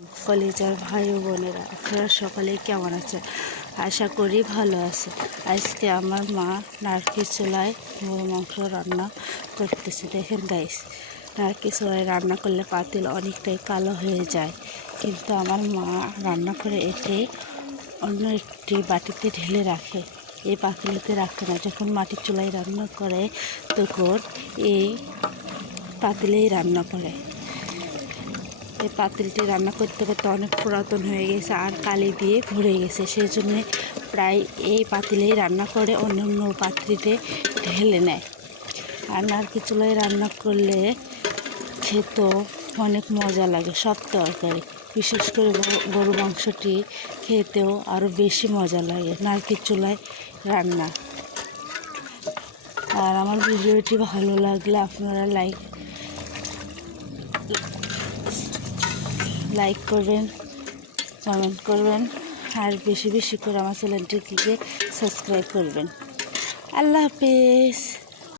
কলেজের ভাই ও বোনেরা, আপনারা সকালে কেমন আছেন? আশা করি ভালো আছে। আজকে আমার মা নারকেল চুলায় গরুর মাংস রান্না করতেছে। দেখেন গাইস, নারকেল চুলায় রান্না করলে পাতিল অনেকটাই কালো হয়ে যায়, কিন্তু আমার মা রান্না করে এতে অন্য একটি বাটিতে ঢেলে রাখে। এই পাতিলেতে রাখে না। যখন মাটির চুলায় রান্না করে তখন এই পাতিলেই রান্না করে। এই পাতিলটি রান্না করতে করতে অনেক পুরাতন হয়ে গেছে আর কালি দিয়ে ভরে গেছে, সেই জন্যে প্রায় এই পাতিলেই রান্না করে, অন্য অন্য পাত্রীতে ঢেলে নেয়। আর নারকেল চুলায় রান্না করলে খেতেও অনেক মজা লাগে। সব তরকারি, বিশেষ করে গরু মাংসটি খেতেও আরও বেশি মজা লাগে নারকেল চুলায় রান্না। আর আমার ভিডিওটি ভালো লাগলে আপনারা লাইক করবেন, কমেন্ট করবেন, আর বেশি বেশি করে আমার চ্যানেলটিকে সাবস্ক্রাইব করবেন। আল্লাহ হাফেজ।